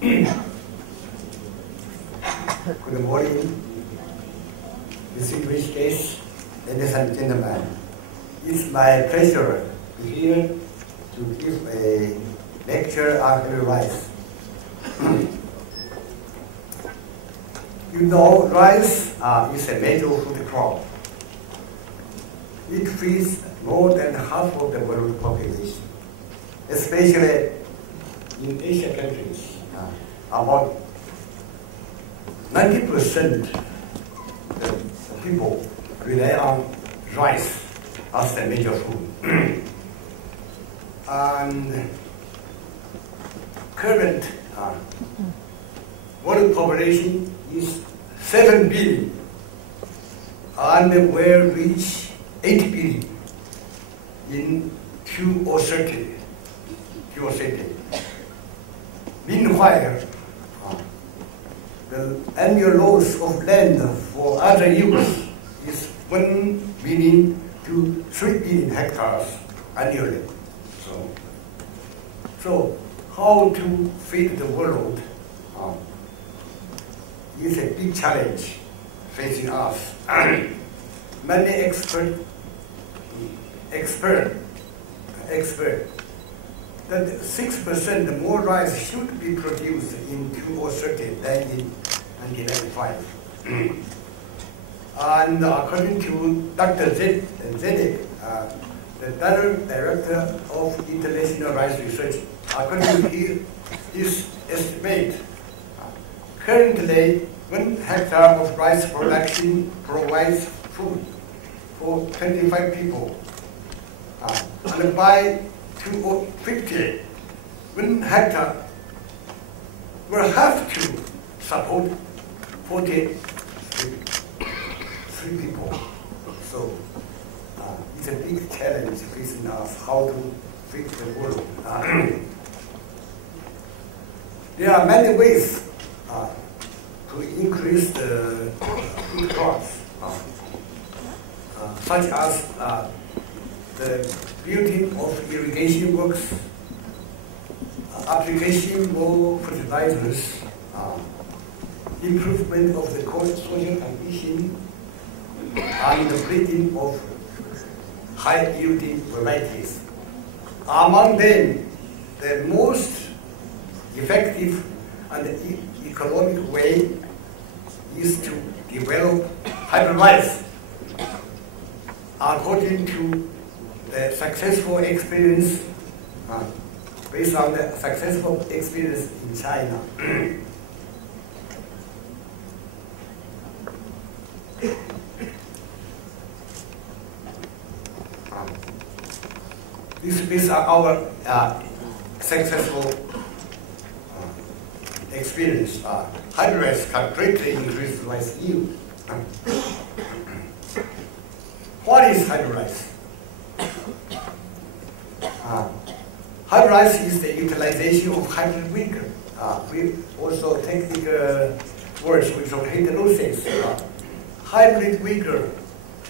Good morning, distinguished guests, ladies and gentlemen. It's my pleasure here to give a lecture on rice. You know, rice is a major food crop. It feeds more than half of the world population, especially in Asian countries. About 90% of people rely on rice as the major food. And current world population is 7 billion and will reach 8 billion in 2030. Meanwhile, the annual loss of land for other use is 1 billion to 3 billion hectares annually. So how to feed the world is a big challenge facing us. Many experts that 6% more rice should be produced in 2030 than in 1995. And according to Dr. Zedek, the director of International Rice Research, according to his estimate, currently 1 hectare of rice production provides food for 25 people. And by 2050, 1 hectare will have to support 43 people. So it's a big challenge facing us how to feed the world. There are many ways to increase the food crops, such as the building of irrigation works, application more fertilizers, improvement of the soil condition, and the breeding of high-yielding varieties. Among them, the most effective and economic way is to develop hybrid rice according to the successful experience, based on the successful experience in China. These are our successful experience. Hybrid rice can greatly increase rice yield. What is hybrid rice? Hybrid rice is the utilization of hybrid vigor. We also technical words which are heterosis. Hybrid vigor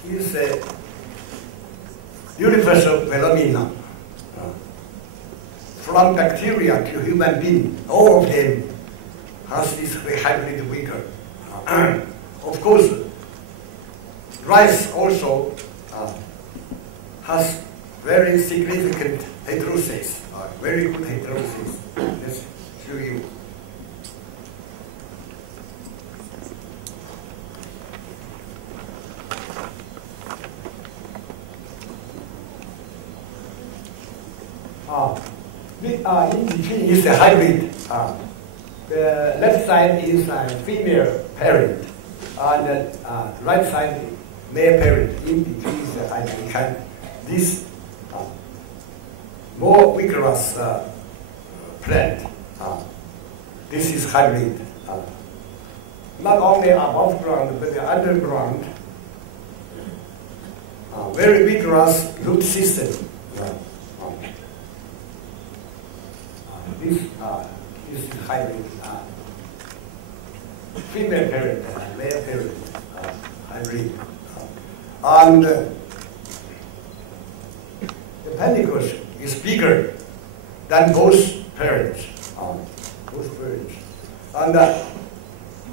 is a universal phenomenon. From bacteria to human being, all of them has this hybrid vigor. Of course, rice also has very significant heterosis, very good heterosis. Let's show you. In between is the hybrid. The left side is a female parent, and the right side male parent. In between is the hybrid. This more vigorous plant. This is hybrid. Not only above ground, but the underground. Very vigorous root system. This is hybrid. Female parent, male parent, hybrid. And the panicles is bigger than both parents. prosperity. And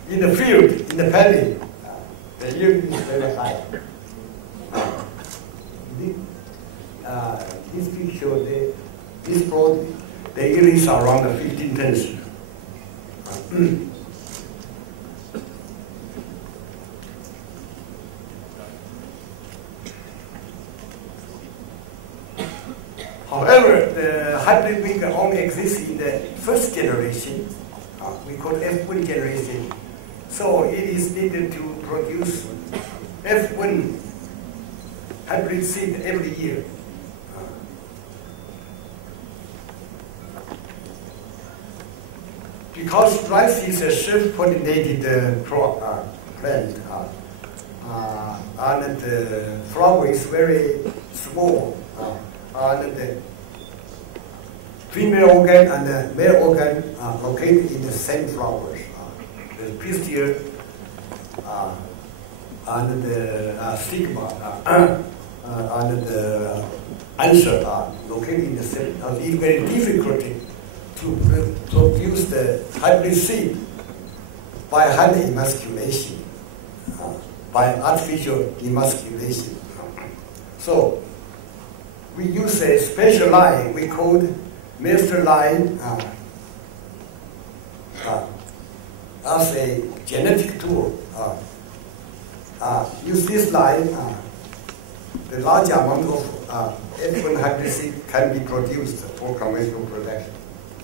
in the field, in the paddy, the yield is very high. This picture, this plot, the yield is around 15 tons. However, the hybrid vigor only exists in the first generation. We call F1 generation. So it is needed to produce F1 hybrid seed every year. Because rice is a self-pollinated plant, and the flower is very small, and the female organ and the male organ are located in the same flowers. The pistil and the stigma and the answer are located in the same. It is very difficult to produce the hybrid seed by hand emasculation, by artificial emasculation. So we use a special line we call master line as a genetic tool. Use this line, the large amount of F1 hybrid seed can be produced for conventional production.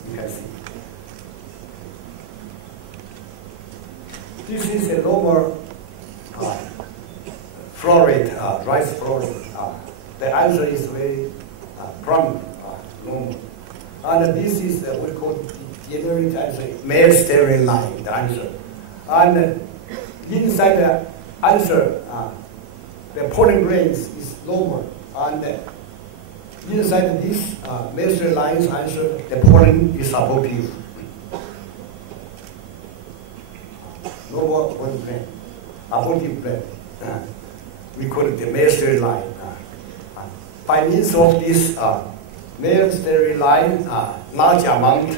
You can see. This is a normal floret, rice floret. The answer is very prominent, normal. And this is what we call generic answer, male sterile line, the answer. And inside the answer, the pollen grains is normal. And inside this male sterile line's answer, the pollen is abortive. Normal one plant, abortive plant. We call it the male sterile line. By means of this male sterile line, large amount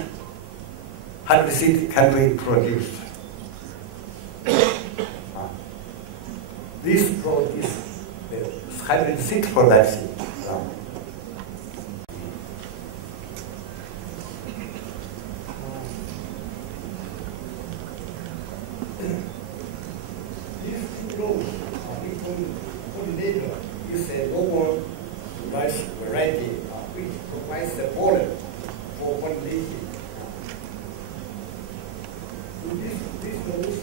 hybrid seed can be produced. This plot is the hybrid seed production. This rows, we call pollinator, is a normal rice variety which provides the pollen for pollination. This rows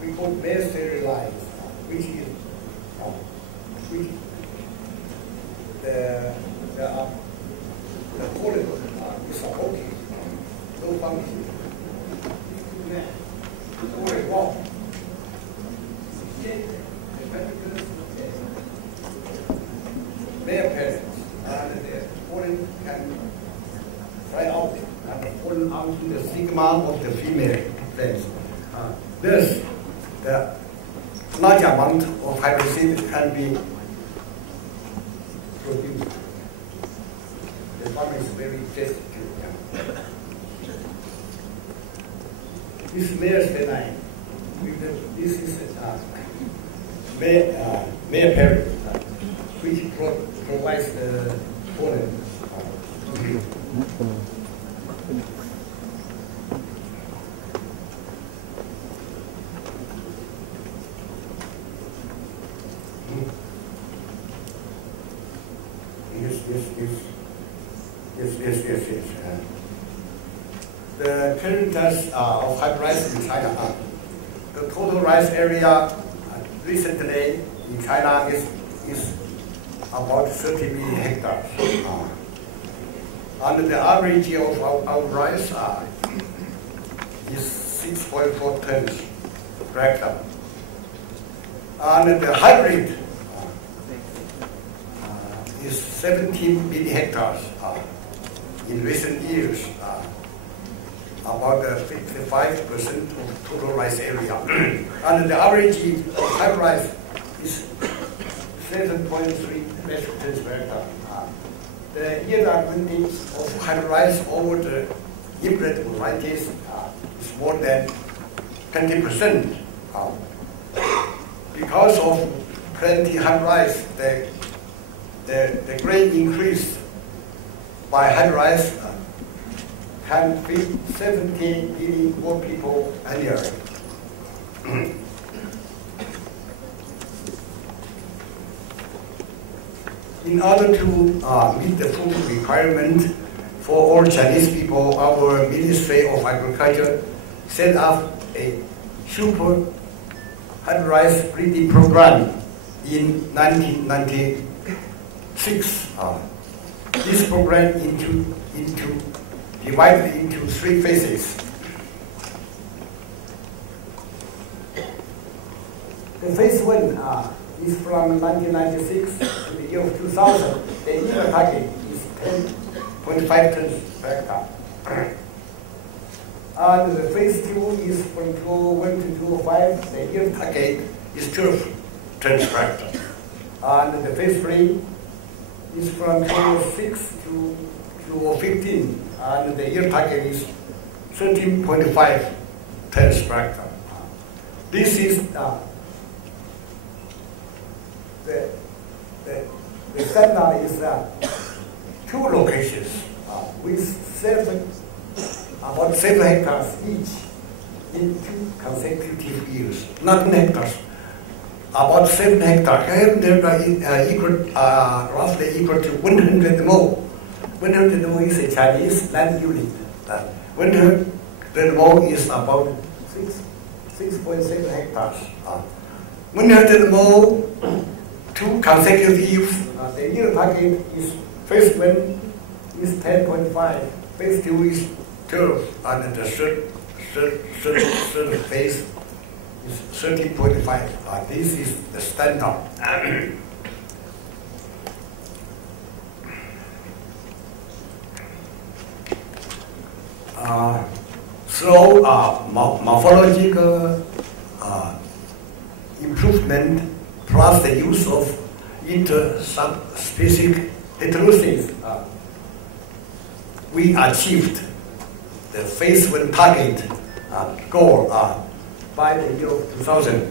we call male sterile lines, which is the pollen is supporting, no function. Very well. Male parents, and the pollen can fly out and pollen out to the stigma of the female plants. Thus, the large amount of hybrid seed can be produced. The farmer is very interested. This male sterile, this is male parent, which provides the pollen. Yes. The current test of hybrid rice in China, the total rice area recently in China is about 30 million hectares. And the average of our rice is 6.4 tons per hectare. And the hybrid is 17 million hectares in recent years, about 55% of total rice area. And the average of hybrid rice is 7.3 metric tons per hectare. The yield advantage of hybrid rice over the inbred varieties is more than 20%. Because of plenty hybrids, the grain increase by hybrids can feed 70 million more people annually. In order to meet the food requirement for all Chinese people, our Ministry of Agriculture set up a super hybrid breeding program in 1996. This program divided into 3 phases. The phase 1 is from 1996 to the year of 2000. The yield target is 10.5 tons per hectare. And the phase 2 is from 2001 to 2005. The yield target is 12 tons per hectare. And the phase 3 is from 2006 to 2015. And the yield target is 13.5 tons per hectare. This is the standard is 2 locations with about 7 hectares each in 2 consecutive years. Not in hectares, about 7 hectares. They are roughly equal to 100 mo. 100 mo is a Chinese land unit. 100 mo is about 6.7 hectares. 100 mo, 2 consecutive years. The yield target is phase 1 is 10.5, phase 2 is 12, and the third phase is 13.5. This is the standard. Morphological improvement plus the use of intersubspecies heterosis, we achieved the phase 1 target goal by the year of 2000.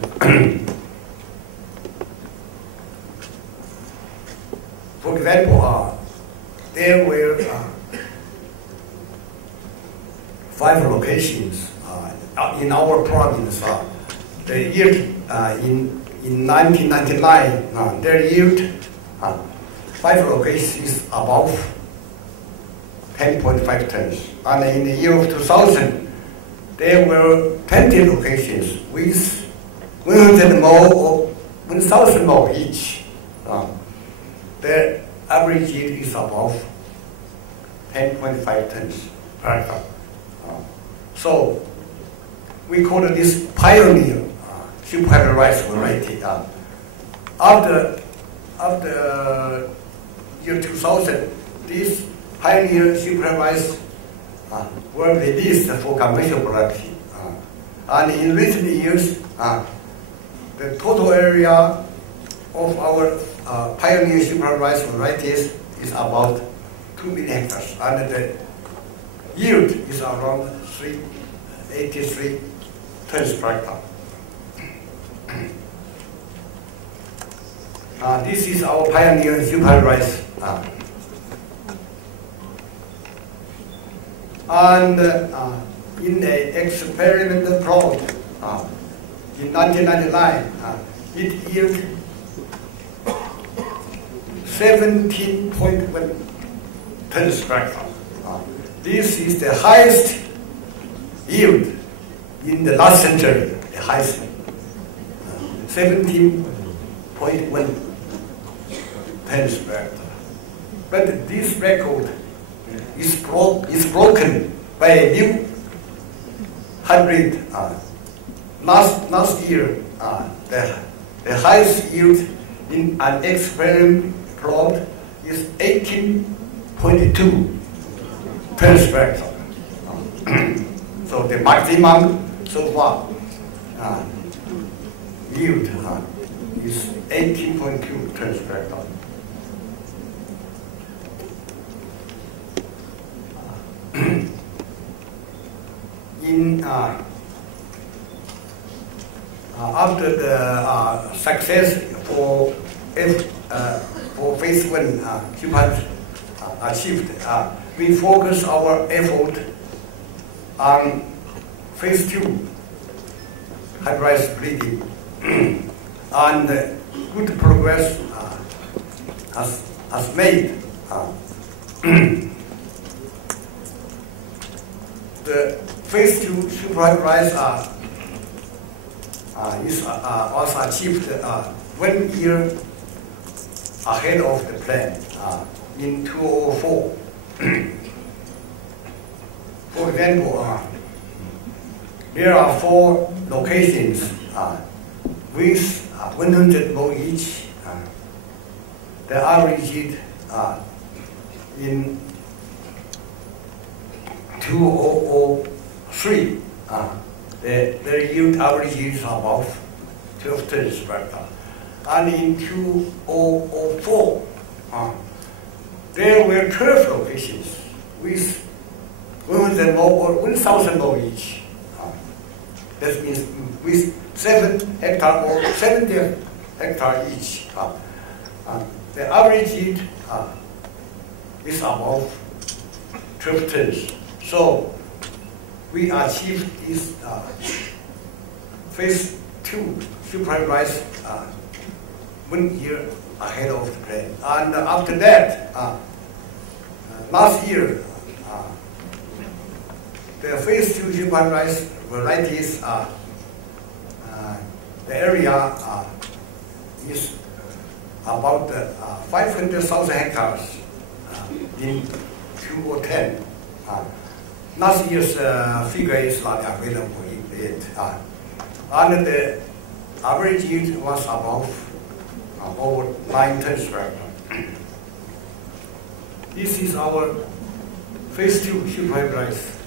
For example, there were 5 locations in our province. The yield in 1999, their yield 5 locations above 10.5 tons. And in the year of 2000, there were 20 locations with 100 mo or 1,000 mo each. The average yield is above 10.5 tons per hectare. So we call this pioneer super rice variety. After year 2000, this pioneer super rice were released for commercial production. And in recent years, the total area of our pioneer super rice varieties is about 2 million hectares, and the yield is around 383 tons per hectare. This is our pioneer super rice. And in an experimental plot in 1999, it yielded 17.1 tons per hectare. This is the highest yield in the last century, the highest, 17.1 tons per hectare. But this record is broken by a new hybrid. Last year, the highest yield in an experiment plot is 18.2 tons per hectare. So the maximum so far yield is 18.2 tons per hectare. after the success for phase 1 Hybrid achieved, we focus our effort on phase 2 hybrid breeding, and good progress has made. The phase 2 super hybrid was achieved 1 year ahead of the plan in 2004. For example, there are 4 locations with 100 more each. The average in 2003, the yield average is about 12 tons per hectare. And in 2004, there were 12 locations with 100 more or 1,000 more each. That means with 7 hectares or 70 hectares each. The average yield is about 12 tons. So we achieved this phase 2 super rice 1 year ahead of the plan. And after that, last year, the phase 2 super rice varieties, the area is about 500,000 hectares in 2010. Last year's figure is not available yet. And the average yield was about over 9 tons per hectare. This is our phase 2 super rice.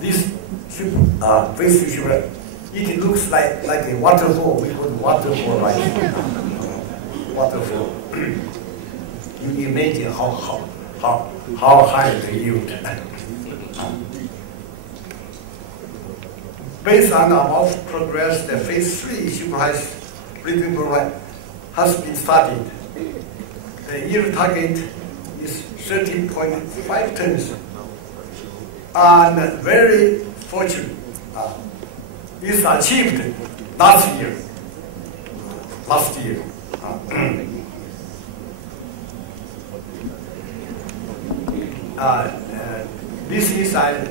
This phase 2 super, it looks like a waterfall. We call it waterfall rice. Waterfall. You imagine how high the yield. Based on our progress, the phase 3 super rice breeding program has been studied. The yield target is 13.5 tons. And very fortunate, is achieved last year. This is a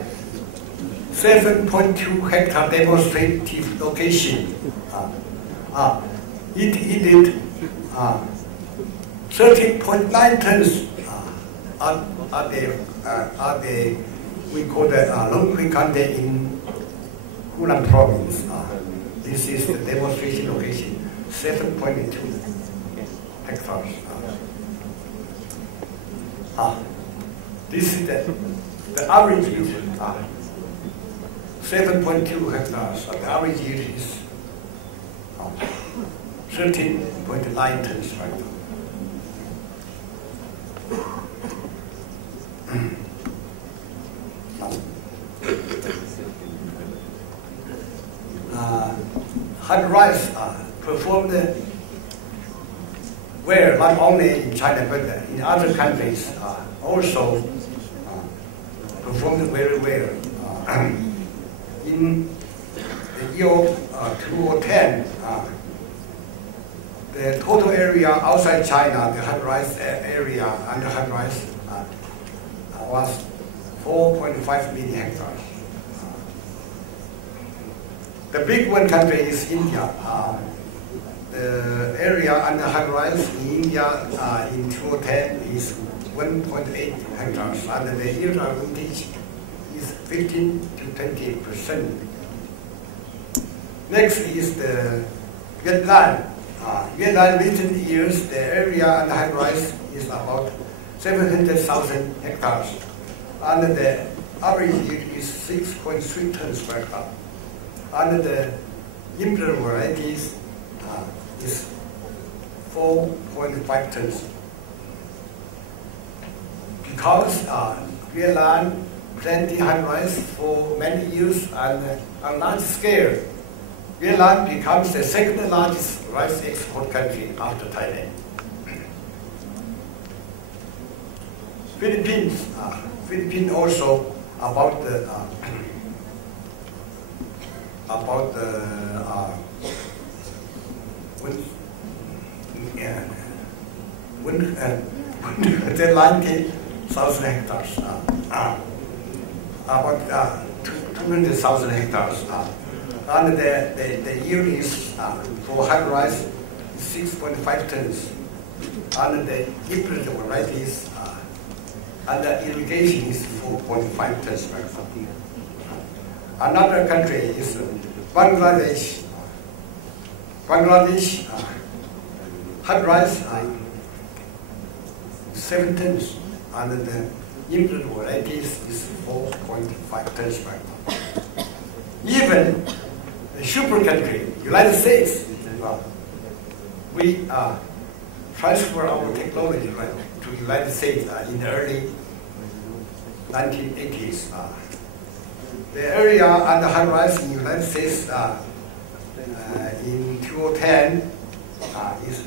7.2 hectare demonstrative location. It yielded 13.9 tons at the we call the LongPing content in Kuala province. This is the demonstration location, 7.2 hectares. This is the average yield, 7.2 hectares. The average yield is 13.9 tons per hectare. Hybrid rice performed well, not only in China but in other countries also performed very well. In the year 2010, the total area outside China, the hybrid rice area under hybrid rice was 4.5 million hectares. The big one country is India. The area under hybrid rice in India in 2010 is 1.8 hectares, and the yield advantage is 15 to 20%. Next is the Vietnam. Vietnam recent years, the area under hybrid rice is about 700,000 hectares, and the average yield is 6.3 tons per hectare. And the import varieties is 4.5 tons. Because we learned plenty high rice for many years and on large scale. Vietnam becomes the second largest rice export country after Thailand. Philippines also about the 90,000 hectares, about 200,000 hectares. And the yield is for high rice 6.5 tons. And the hybrid varieties and the irrigation is 4.5 tons. Another country is Bangladesh. Bangladesh high rice 7 tons, and the hybrid varieties is 4.5 tons. Even the super country, United States, we transfer our technology to United States in the early 1980s. The area under high rise in the United States in 2010 is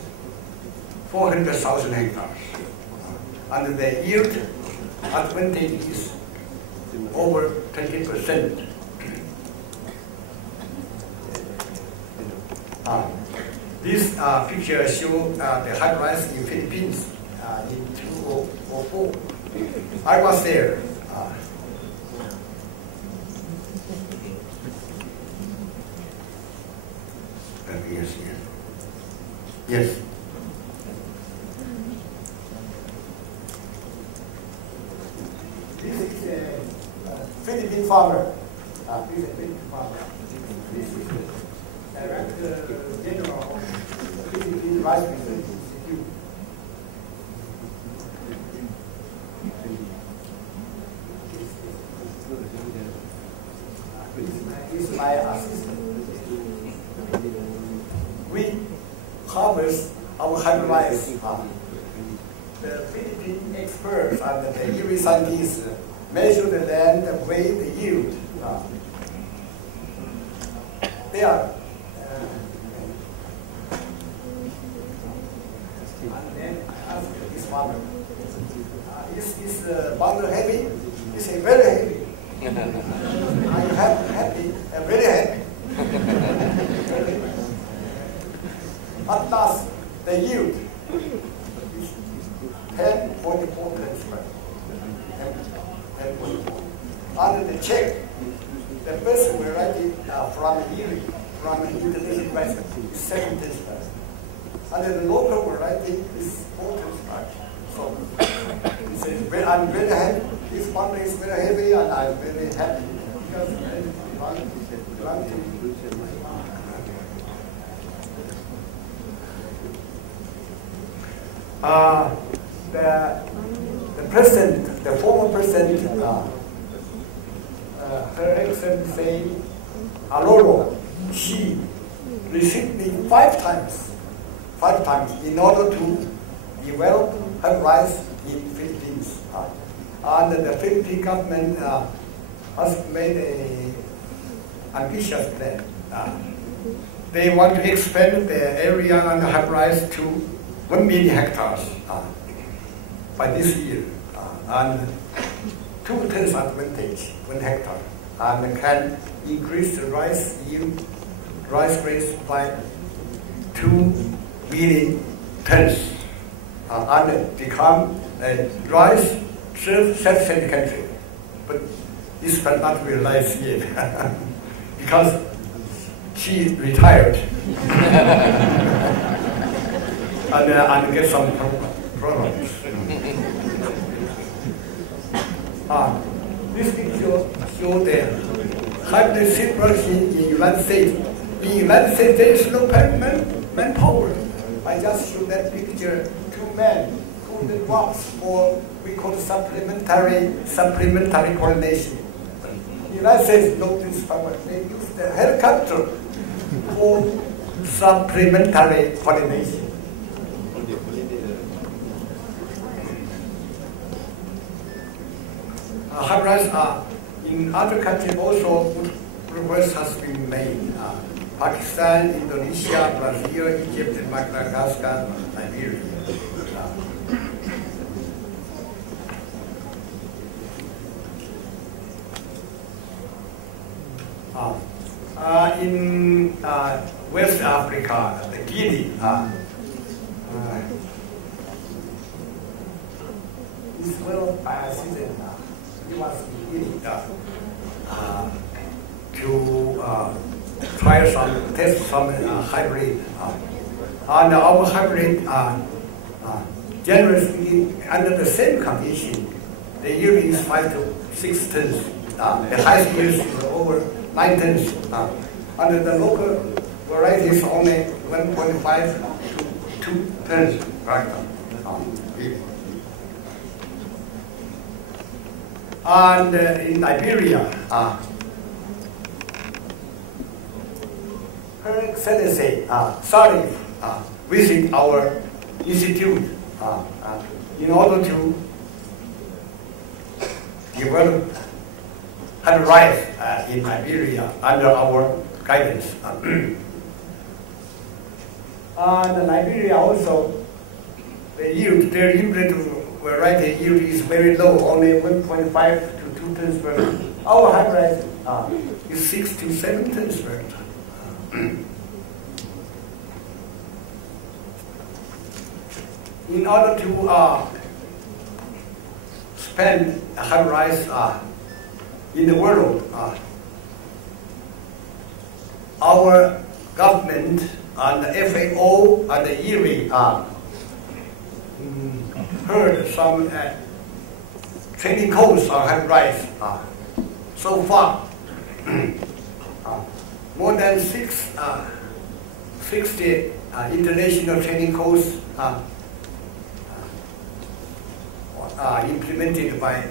400,000 hectares. And the yield advantage is over 20%. This picture shows the high rise in Philippines in 2004. I was there. Yes. This is a Philippine farmer. This is a Philippine farmer. This is the Director General of Philippine Rice Research Institute. This is my assistant. We harvest our high rice. The Philippine experts and the delivery scientists measure the land, weigh the yield. They are and then I asked this farmer, is bundle heavy? He said, very heavy. Are you happy? Very happy. At last, the yield is 10.4 tons. Under the check, the best variety from Utilization of Hybrid is 7 tons. And the local variety is 4 tons. So he says, I'm very happy. This bundle is very heavy, and I'm very happy because the president, the former president, Her Excellency Aloro, she received me 5 times in order to develop her rice in Philippines. And the Philippine government has made an ambitious plan. They want to expand the area under high rice to 1 million hectares by this year, and 2 tons advantage 1 hectare, and can increase the rice yield, rice grains by 2 million tons, and become a rice self-sufficient country. But this will not realize yet because she retired. And get some problems. This picture shows the hybrid seed production in the United States. In the United States, there is no manpower. I just showed that picture. 2 men who the crops for we call supplementary pollination. In the United States, no this power. They use the helicopter for supplementary pollination. hybrids in other countries also progress has been made. Pakistan, Indonesia, Brazil, Egypt, and Madagascar, Liberia. In West Africa, the Guinea is well by season. We must be to test some hybrid. And our hybrid, generally speaking, under the same condition, the yield is 5 to 6 tons. The highest yield is over 9 tons. Under the local varieties, only 1.5 to 2 tons. Right? And in Liberia, Her Excellency Salif visit our institute in order to develop and rise in Liberia under our guidance. And Liberia also, the yield, their hybrid variety yield is very low, only 1.5 to 2 tons per ton. Our hybrid is 6 to 7 tons per ton. In order to spend hybrids in the world, our government and the FAO and the IRI heard some training courses on hybrids so far. More than 60 international training courses implemented by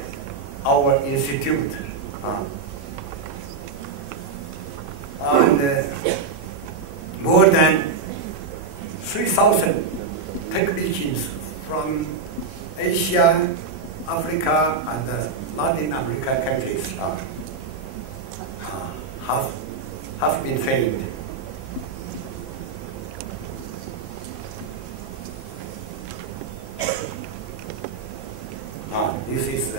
our institute. And more than 3,000 technicians from Asia, Africa, and Latin American countries have been trained. This is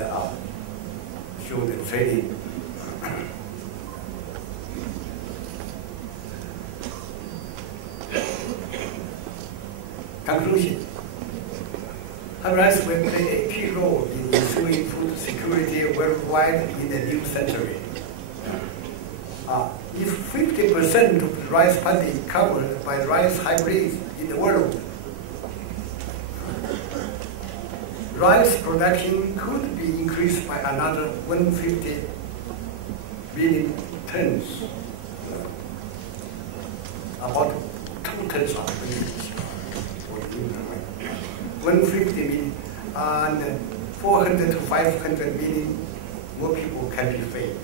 show the training. Conclusion. Hybrids will play a key role in ensuring food security worldwide in the new century. If 50% of the rice paddy covered by rice hybrids in the world, rice production could be increased by another 150 billion tons, about 2 tons of wheat. 150 million, and 400 to 500 million more people can be fed.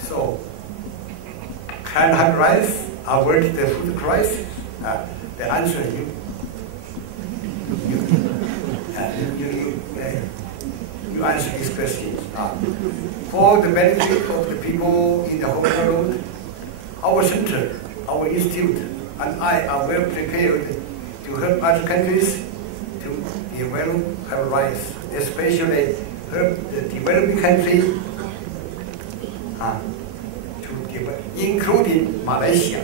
So, can hybrids avert the food crisis? The answer is you answer these questions. For the benefit of the people in the whole world, our center, our institute, and I are well prepared to help other countries to develop hybrids, especially help the developing countries to develop, including Malaysia.